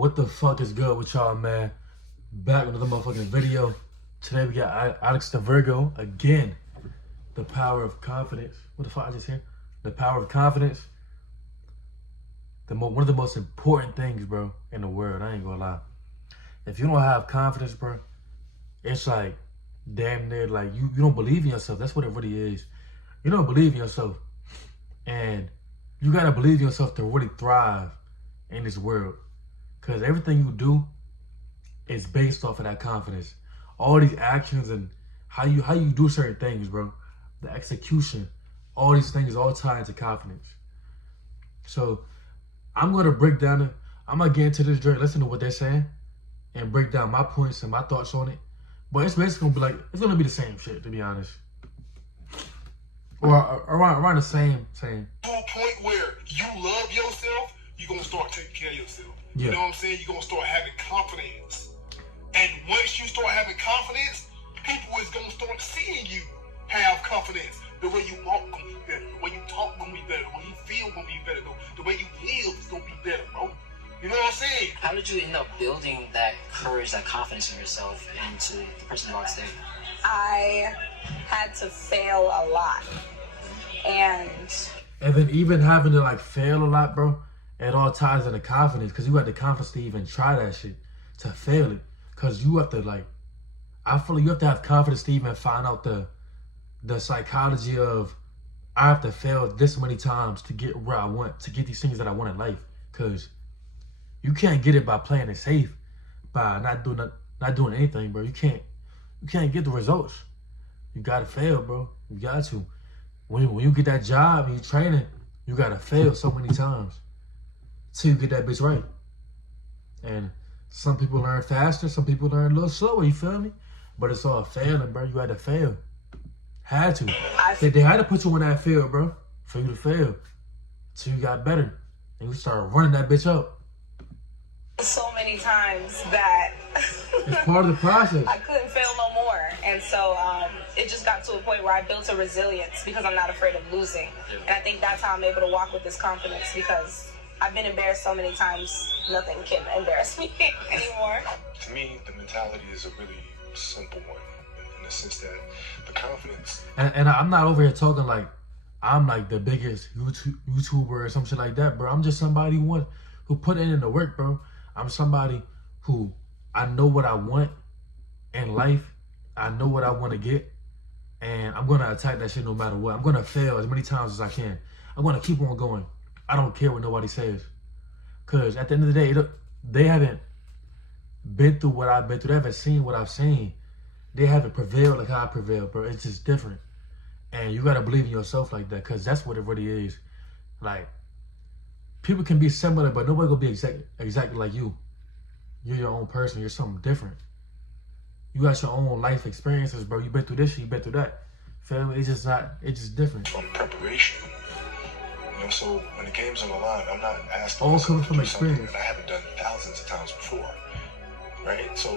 What the fuck is good with y'all, man? Back with another motherfucking video. Today we got Alex the Virgo again. The power of confidence. What the fuck I just hear? The power of confidence. One of the most important things, bro, in the world. I ain't gonna lie. If you don't have confidence, bro, it's like damn near like you don't believe in yourself. That's what it really is. You don't believe in yourself. And you gotta believe in yourself to really thrive in this world. Cause everything you do is based off of that confidence. All these actions and how you do certain things, bro. The execution, all these things all tie into confidence. So I'm gonna break down it. I'm gonna get into this journey, listen to what they're saying, and break down my points and my thoughts on it. But it's basically gonna be like, it's gonna be the same shit, to be honest. Or around the same. To a point where you love yourself, you're gonna start taking care of yourself. Yeah. You know what I'm saying? You're gonna start having confidence. And once you start having confidence, people is gonna start seeing you have confidence. The way you walk gonna be better. The way you talk gonna be better. The way you feel gonna be better. The way you live is gonna be better, bro. You know what I'm saying? How did you end up building that courage, that confidence in yourself into the person you are today? I had to fail a lot. And then even having to like fail a lot, bro, it all ties into confidence. Cause you had the confidence to even try that shit, to fail it. Cause you have to like, I feel like you have to have confidence to even find out the psychology of, I have to fail this many times to get where I want, to get these things that I want in life. Cause you can't get it by playing it safe, by not doing anything, bro. You can't get the results. You gotta fail, bro. You got to. When you get that job and you training, you gotta fail so many times till you get that bitch right. And some people learn faster, some people learn a little slower, you feel me? But it's all failing, bro. You had to fail. Had to. They had to put you in that field, bro, for you to fail. Till you got better. And you start running that bitch up. so many times that It's part of the process. I couldn't fail no more. And so it just got to a point where I built a resilience because I'm not afraid of losing. And I think that's how I'm able to walk with this confidence, because I've been embarrassed so many times, nothing can embarrass me anymore. To me, the mentality is a really simple one in the sense that the confidence. And I'm not over here talking like I'm like the biggest YouTuber or some shit like that, bro. I'm just somebody who put in the work, bro. I'm somebody who I know what I want in life. I know what I want to get. And I'm going to attack that shit no matter what. I'm going to fail as many times as I can. I'm going to keep on going. I don't care what nobody says. Because at the end of the day, they haven't been through what I've been through. They haven't seen what I've seen. They haven't prevailed like how I prevailed, bro. It's just different. And you got to believe in yourself like that, because that's what it really is. Like, people can be similar, but nobody going to be exactly like you. You're your own person. You're something different. You got your own life experiences, bro. You've been through this shit, you've been through that. Feel me? It's just different. From preparation. You know, so when the game's on the line, I'm not asking All myself coming to from do experience. something that I haven't done thousands of times before. Right? So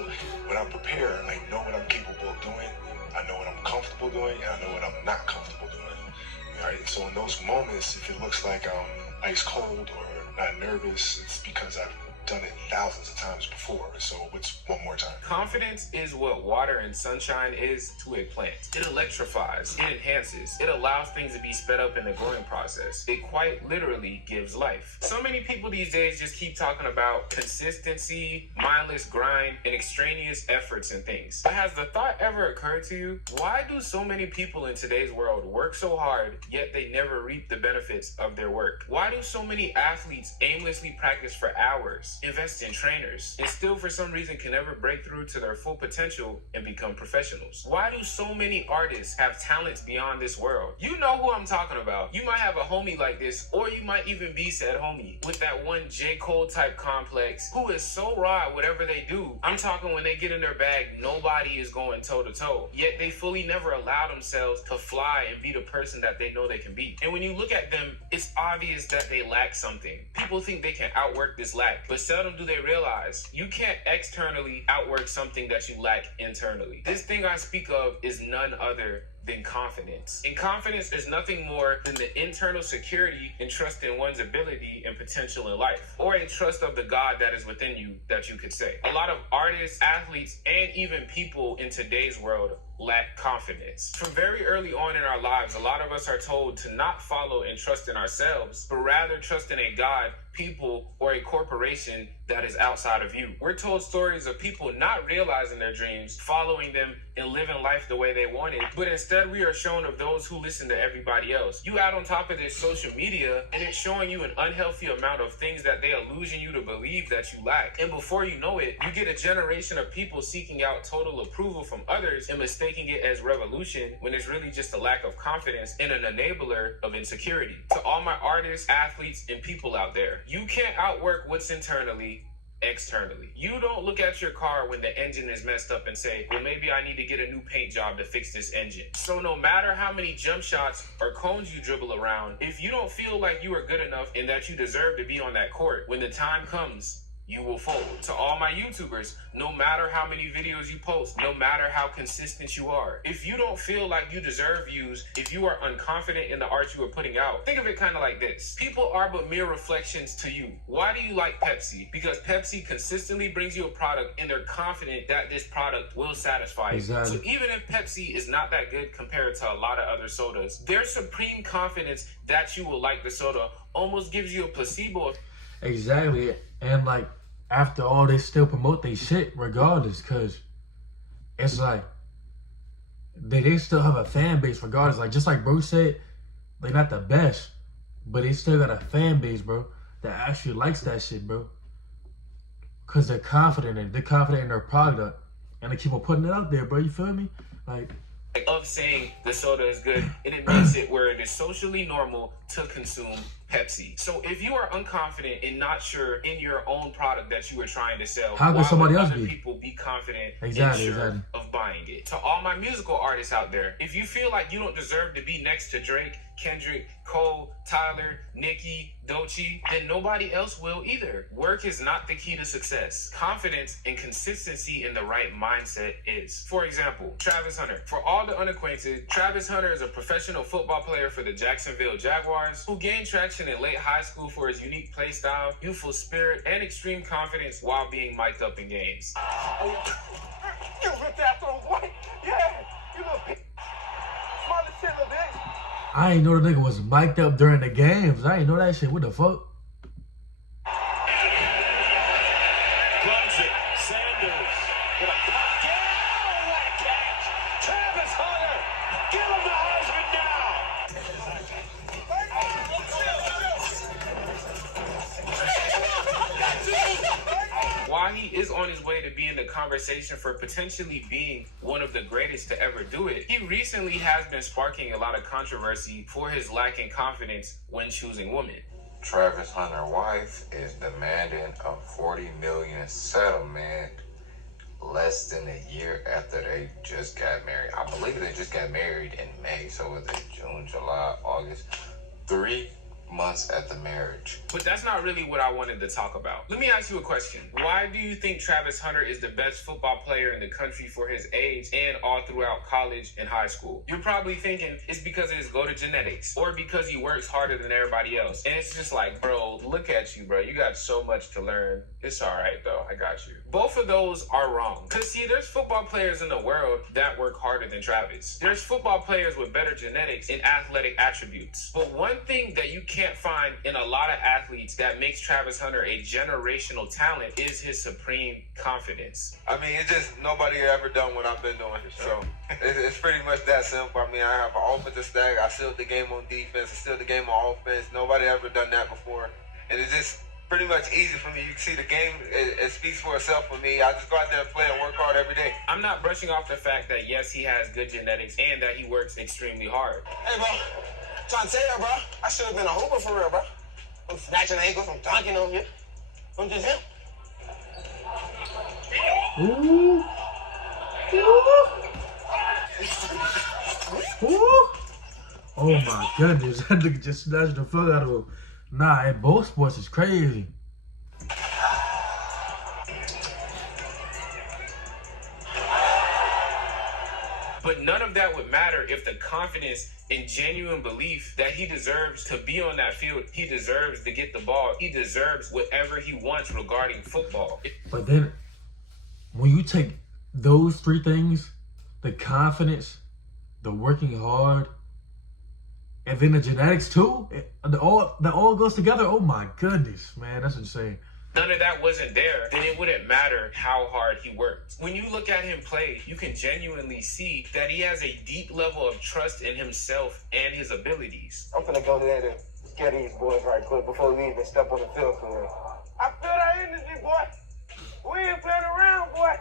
when I'm prepared, I know what I'm capable of doing. I know what I'm comfortable doing, and I know what I'm not comfortable doing. Right? So in those moments, if it looks like I'm ice cold or not nervous, it's because I've done it thousands of times before. So what's one more time? Confidence is what water and sunshine is to a plant. It electrifies, it enhances, it allows things to be sped up in the growing process. It quite literally gives life. So many people these days just keep talking about consistency, mindless grind, and extraneous efforts and things. But has the thought ever occurred to you, why do so many people in today's world work so hard, yet they never reap the benefits of their work? Why do so many athletes aimlessly practice for hours, invest in trainers, and still for some reason can never break through to their full potential and become professionals? Why do so many artists have talents beyond this world? You know who I'm talking about. You might have a homie like this, or you might even be said homie with that one J. Cole type complex who is so raw at whatever they do. I'm talking when they get in their bag, nobody is going toe to toe, yet they fully never allow themselves to fly and be the person that they know they can be. And when you look at them, it's obvious that they lack something. People think they can outwork this lack, but seldom do they realize you can't externally outwork something that you lack internally. This thing I speak of is none other than confidence. And confidence is nothing more than the internal security and trust in one's ability and potential in life, or a trust of the God that is within you, that you could say. A lot of artists, athletes, and even people in today's world lack confidence. From very early on in our lives, a lot of us are told to not follow and trust in ourselves, but rather trust in a God, people, or a corporation that is outside of you. We're told stories of people not realizing their dreams, following them, and living life the way they wanted, but instead we are shown of those who listen to everybody else. You add on top of this social media, and it's showing you an unhealthy amount of things that they illusion you to believe that you lack. And before you know it, you get a generation of people seeking out total approval from others and mistaking it as revolution when it's really just a lack of confidence and an enabler of insecurity. To all my artists, athletes, and people out there, you can't outwork what's internally externally. You don't look at your car when the engine is messed up and say, well, maybe I need to get a new paint job to fix this engine. So no matter how many jump shots or cones you dribble around, if you don't feel like you are good enough and that you deserve to be on that court, when the time comes, you will fold. To all my YouTubers, no matter how many videos you post, no matter how consistent you are, if you don't feel like you deserve views, if you are unconfident in the art you are putting out, think of it kind of like this. People are but mere reflections to you. Why do you like Pepsi? Because Pepsi consistently brings you a product and they're confident that this product will satisfy you. Exactly. So even if Pepsi is not that good compared to a lot of other sodas, their supreme confidence that you will like the soda almost gives you a placebo. Exactly. And like after all, they still promote their shit regardless, cause it's like they still have a fan base regardless. Like just like bro said, they're not the best, but they still got a fan base, bro, that actually likes that shit, bro. Cause they're confident in it. They're confident in their product, and they keep on putting it out there, bro. You feel me? Like of saying the soda is good, and it makes it where it is socially normal to consume Pepsi. So if you are unconfident and not sure in your own product that you are trying to sell, how can why somebody would else other be? people be confident Exactly, and sure exactly. of buying it? To all my musical artists out there, if you feel like you don't deserve to be next to Drake, Kendrick, Cole, Tyler, Nicki, Doechii, then nobody else will either. Work is not the key to success. Confidence and consistency in the right mindset is. For example, Travis Hunter. For all the unacquainted, Travis Hunter is a professional football player for the Jacksonville Jaguars who gained traction in late high school for his unique play style, youthful spirit, and extreme confidence while being mic'd up in games. You ripped after him, boy. Yeah, you little bitch. Smart as shit, little bitch. I ain't know the nigga was mic'd up during the games. I ain't know that shit. What the fuck? Runs it. Sanders. With a pop down. What a catch. Travis Hunter. Give him the Heisman now. While he is on his way to be in the conversation for potentially being one of the greatest to ever do it, he recently has been sparking a lot of controversy for his lack in confidence when choosing women. Travis Hunter's wife is demanding a $40 million settlement less than a year after they just got married. I believe they just got married in May, so was it June, July, August? 3 months after marriage. But that's not really what I wanted to talk about. Let me ask you a question. Why do you think Travis Hunter is the best football player in the country for his age and all throughout college and high school? You're probably thinking it's because of his go-to genetics or because he works harder than everybody else. And it's just like, bro, look at you, bro. You got so much to learn. It's all right, though. I got you. Both of those are wrong. Because, see, there's football players in the world that work harder than Travis. There's football players with better genetics and athletic attributes. But one thing that you can't find in a lot of athletes that makes Travis Hunter a generational talent is his supreme confidence. I mean, it's just nobody ever done what I've been doing. So it's pretty much that simple. I mean, I have an offensive stack. I sealed the game on defense. I sealed the game on offense. Nobody ever done that before. And it's just pretty much easy for me. You can see the game, it speaks for itself for me. I just go out there and play and work hard every day. I'm not brushing off the fact that, yes, he has good genetics and that he works extremely hard. Hey, bro. Trying to tell you, bro. I should have been a hooper for real, bro. I'm snatching ankles. I'm dunking on you. I'm just him. Ooh. Ooh. Ooh. Oh my goodness. That nigga just snatched the fuck out of him. Nah, in both sports is crazy. But none of that would matter if the confidence and genuine belief that he deserves to be on that field, he deserves to get the ball, he deserves whatever he wants regarding football. But then, when you take those three things, the confidence, the working hard, and then the genetics too, that all goes together. Oh my goodness, man, that's insane. None of that wasn't there, then it wouldn't matter how hard he worked. When you look at him play, you can genuinely see that he has a deep level of trust in himself and his abilities. I'm gonna go there to scare these boys right quick before we even step on the field for real. I feel that energy, boy. We ain't playing around, boy.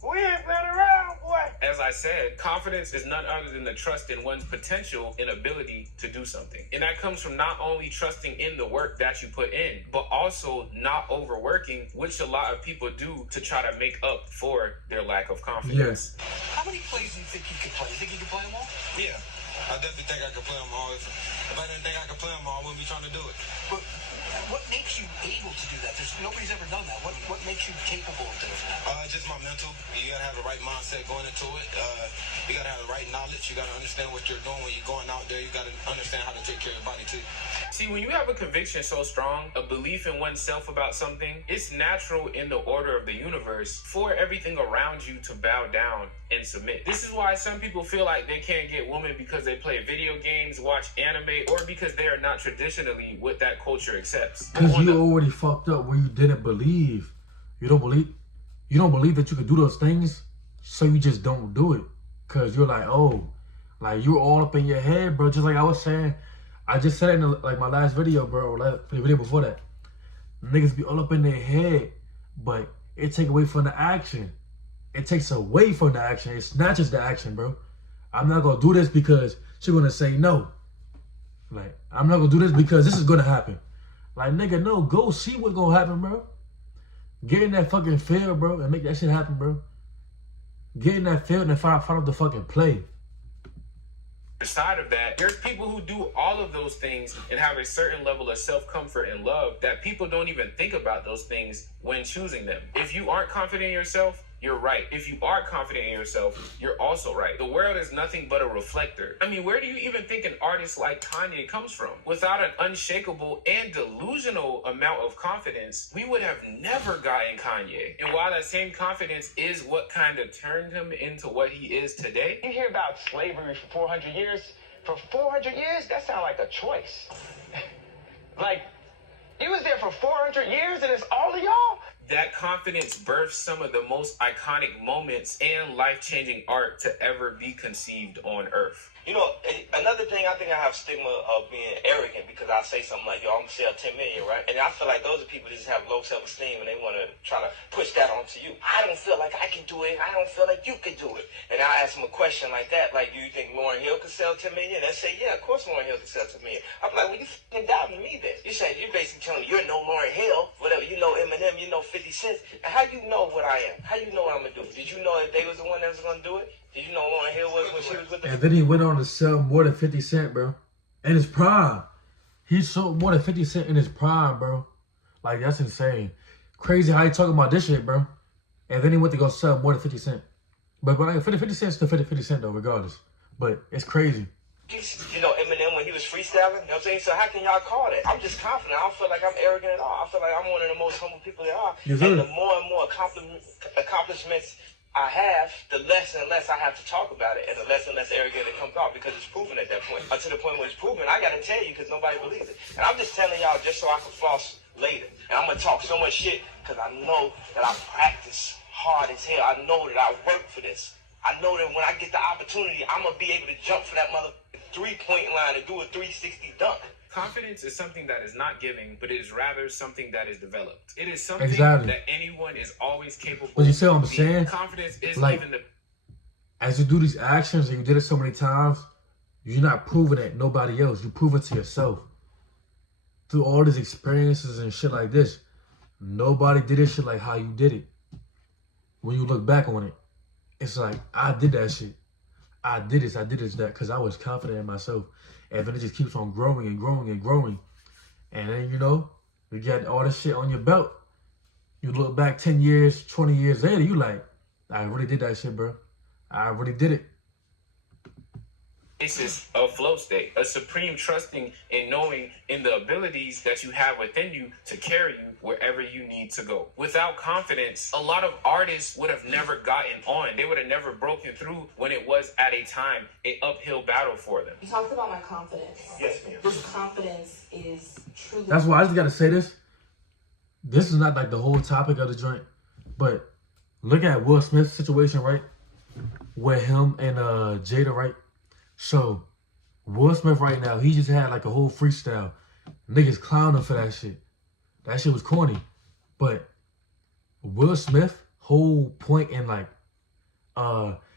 We ain't playing around, boy. As I said, confidence is none other than the trust in one's potential and ability to do something. And that comes from not only trusting in the work that you put in, but also not overworking, which a lot of people do to try to make up for their lack of confidence. Yes. How many plays do you think you could play? You think you could play them all? Yeah, I definitely think I could play them all. If I didn't think I could play them all, I wouldn't be trying to do it. But what makes you able to do that? Nobody's ever done that. What makes you capable of doing that? Just my mental. You gotta have the right mindset going into it. You gotta have the right knowledge. You gotta understand what you're doing when you're going out there. You gotta understand how to take care of your body too. See, when you have a conviction so strong, a belief in oneself about something, it's natural in the order of the universe for everything around you to bow down and submit. This is why some people feel like they can't get women because they play video games, watch anime, or because they are not traditionally what that culture accepts. Because you already fucked up where you didn't believe. You don't believe that you could do those things, so you just don't do it. Because you're like, oh, like you're all up in your head, bro. Just like I was saying, I just said it in like my last video, bro, or the video before that. Niggas be all up in their head, but it take away from the action. It takes away from the action. It snatches the action, bro. I'm not gonna do this because she's gonna say no. Like, I'm not gonna do this because this is gonna happen. Like, nigga, no, go see what's gonna happen, bro. Get in that fucking field, bro, and make that shit happen, bro. Get in that field and find out the fucking play. Aside of that, there's people who do all of those things and have a certain level of self-comfort and love that people don't even think about those things when choosing them. If you aren't confident in yourself, you're right. If you are confident in yourself, you're also right. The world is nothing but a reflector. I mean, where do you even think an artist like Kanye comes from? Without an unshakable and delusional amount of confidence, we would have never gotten Kanye. And while that same confidence is what kind of turned him into what he is today, You hear about slavery for 400 years? For 400 years? That sounds like a choice. Like, you was there for 400 years and it's all of y'all? that confidence birthed some of the most iconic moments and life-changing art to ever be conceived on Earth. You know, another thing, I think I have stigma of being arrogant because I say something like, yo, I'm going to sell 10 million, right? And I feel like those are people that just have low self-esteem and they want to try to push that onto you. I don't feel like I can do it. I don't feel like you can do it. And I ask them a question like that, like, do you think Lauryn Hill could sell 10 million? They say, yeah, of course Lauryn Hill could sell 10 million. I'm like, well, you f***ing doubting me then. You're saying, you're basically telling me you're no Lauryn Hill, whatever. You know Eminem, you know 50 Cent. And how you know what I am? How you know what I'm going to do? Did you know that they was the one that was going to do it? Did you know Lauryn Hill was when she was with the... And then he went on to sell more than 50 Cent, bro. In his prime. He sold more than 50 Cent in his prime, bro. Like, that's insane. Crazy how he talking about this shit, bro. And then he went to go sell more than 50 Cent. But like 50 Cent still 50 Cent, though, regardless. But it's crazy. You know Eminem when he was freestyling? You know what I'm saying? So how can y'all call that? I'm just confident. I don't feel like I'm arrogant at all. I feel like I'm one of the most humble people there are. Yes, and sir. the more and more accomplishments I have, the less and less I have to talk about it, and the less and less arrogant it comes off because it's proven at that point. To the point where it's proven, I got to tell you because nobody believes it. And I'm just telling y'all just so I can floss later. And I'm going to talk so much shit because I know that I practice hard as hell. I know that I work for this. I know that when I get the opportunity, I'm going to be able to jump for that mother three-point line and do a 360 dunk. Confidence is something that is not giving, but it is rather something that is developed. It is something Exactly. that anyone is always capable But you see what I'm of. saying? Confidence is Like, even the... As you do these actions and you did it so many times, you're not proving it to nobody else. You prove it to yourself. Through all these experiences and shit like this, nobody did this shit like how you did it. When you look back on it, it's like, I did that shit. I did this, that, because I was confident in myself. And then it just keeps on growing and growing and growing. And then, you know, you get all this shit on your belt. You look back 10 years, 20 years later, you like, I really did that shit, bro. I really did it. basis of flow state, a supreme trusting and knowing in the abilities that you have within you to carry you wherever you need to go. Without confidence, a lot of artists would have never gotten on. They would have never broken through when it was at a time an uphill battle for them. You talked about my confidence. Yes, ma'am. This confidence is truly. That's why I just gotta say this. This is not like the whole topic of the joint, but look at Will Smith's situation, right? With him and Jada, right? So Will Smith right now, he just had like a whole freestyle. Niggas clowning for that shit. That shit was corny. But Will Smith, whole point in like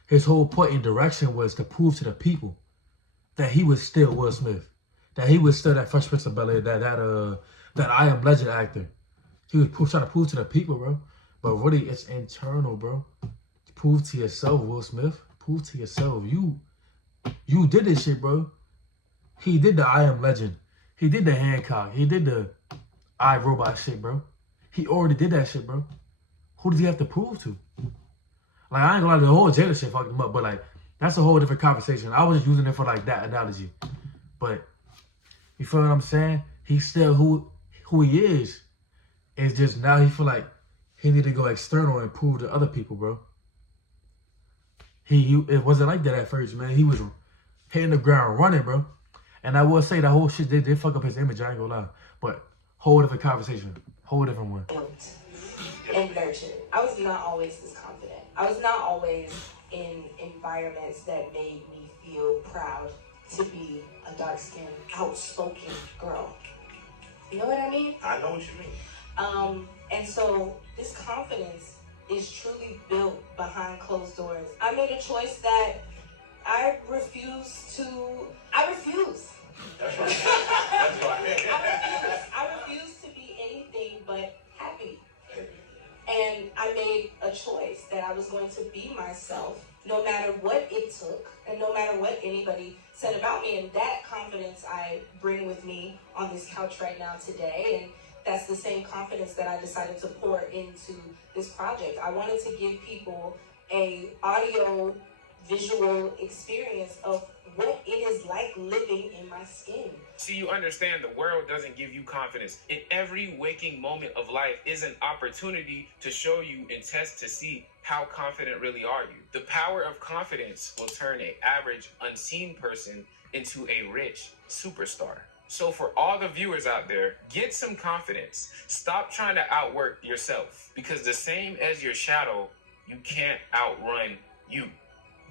his whole point in direction was to prove to the people that he was still Will Smith. That he was still that Fresh Prince of Bel-Air, that I Am Legend actor. He was trying to prove to the people, bro. But really, it's internal, bro. Prove to yourself, Will Smith. Prove to yourself. You did this shit, bro. He did the I Am Legend. He did the Hancock. He did the I, Robot shit, bro. He already did that shit, bro. Who does he have to prove to? Like, I ain't gonna lie, the whole Jada shit fucked him up, but like, that's a whole different conversation. I was just using it for like that analogy. But, you feel what I'm saying? He's still who he is. It's just now he feel like he need to go external and prove to other people, bro. It wasn't like that at first, man. He was hitting the ground running, bro. And I will say that whole shit did fuck up his image, I ain't gonna lie. But whole different conversation. Whole different one. And nurtured. I was not always this confident. I was not always in environments that made me feel proud to be a dark-skinned, outspoken girl. You know what I mean? I know what you mean. And so this confidence is truly built behind closed doors. I made a choice that I refuse. That's right. That's right. I refuse to be anything but happy. And I made a choice that I was going to be myself no matter what it took and no matter what anybody said about me. And that confidence I bring with me on this couch right now today. And that's the same confidence that I decided to pour into this project. I wanted to give people a audio visual experience of what it is like living in my skin. See, you understand the world doesn't give you confidence. In every waking moment of life is an opportunity to show you and test to see how confident really are you. The power of confidence will turn an average, unseen person into a rich superstar. So for all the viewers out there, get some confidence. Stop trying to outwork yourself, because the same as your shadow, you can't outrun you.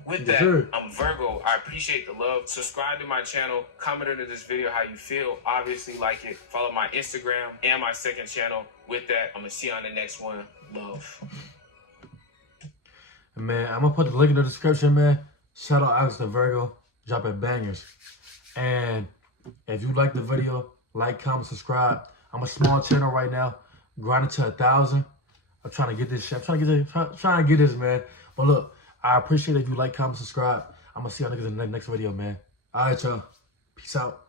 With that, I'm Virgo. I appreciate the love. Subscribe to my channel. Comment under this video how you feel. Obviously, like it. Follow my Instagram and my second channel. With that, I'm going to see you on the next one. Love. Man, I'm going to put the link in the description, man. Shout out Alex the Virgo. Dropping bangers. And if you like the video, like, comment, subscribe. I'm a small channel right now. Grinding to 1,000. I'm trying to get this shit. I'm trying to get this, man. But look, I appreciate it if you like, comment, subscribe. I'm going to see y'all niggas in the next video, man. All right, y'all. Peace out.